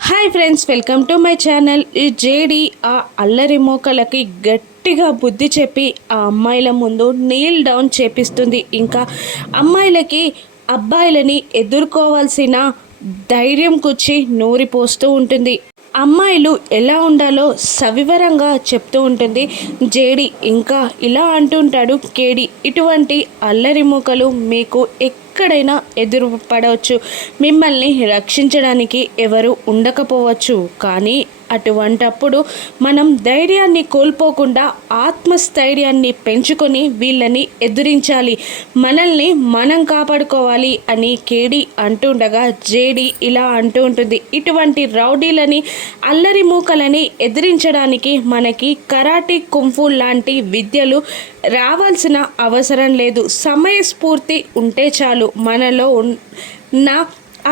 Hi friends, welcome to my channel. ఈ JD ఆ అల్లరి మోకలకి గట్టిగా బుద్ధి చెప్పి ఆ అమ్మాయిల ముందు నీల్ డౌన్ చేపిస్తుంది. ఇంకా అమ్మాయిలకి అబ్బాయిలని ఎదుర్కోవాల్సిన ధైర్యం కూర్చి నూరిపోస్తూ ఉంటుంది. అమ్మాయిలు ఎలా ఉండాలో సవివరంగా చెప్తూ ఉంటుంది జేడి. ఇంకా ఇలా అంటుంటాడు కేడి, ఇటువంటి అల్లరి మూకలు మీకు ఎక్కడైనా ఎదురు పడవచ్చు, మిమ్మల్ని రక్షించడానికి ఎవరు ఉండకపోవచ్చు, కానీ అటువంటప్పుడు మనం ధైర్యాన్ని కోల్పోకుండా ఆత్మస్థైర్యాన్ని పెంచుకొని వీళ్ళని ఎదిరించాలి, మనల్ని మనం కాపాడుకోవాలి అని కేడి అంటుండగా జేడి ఇలా అంటూ ఉంటుంది, ఇటువంటి రౌడీలని అల్లరి మూకలని ఎదిరించడానికి మనకి కరాటే కుంఫు లాంటి విద్యలు రావాల్సిన అవసరం లేదు. సమయస్ఫూర్తి ఉంటే చాలు. మనలో ఉన్న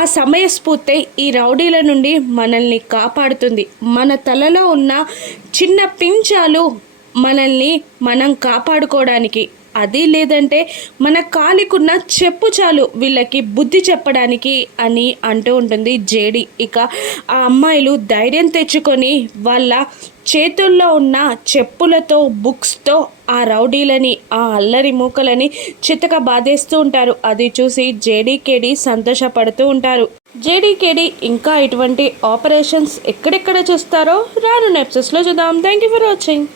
ఆ సమయస్ఫూర్తి ఈ రౌడీల నుండి మనల్ని కాపాడుతుంది. మన తలలో ఉన్న చిన్న పించాలు మనల్ని మనం కాపాడుకోవడానికి, అది లేదంటే మన కాలికున్న చెప్పు చాలు వీళ్ళకి బుద్ధి చెప్పడానికి అని అంటూ ఉంటుంది జేడి. ఇక ఆ అమ్మాయిలు ధైర్యం తెచ్చుకొని వాళ్ళ చేతుల్లో ఉన్న చెప్పులతో బుక్స్తో ఆ రౌడీలని ఆ అల్లరి మూకలని చితక బాధేస్తూ ఉంటారు. అది చూసి జేడీకేడి సంతోషపడుతూ ఉంటారు. జేడీకేడి ఇంకా ఇటువంటి ఆపరేషన్స్ ఎక్కడెక్కడ చూస్తారో రానున్న ఎపిసోడ్స్లో చూద్దాం. Thank you for watching.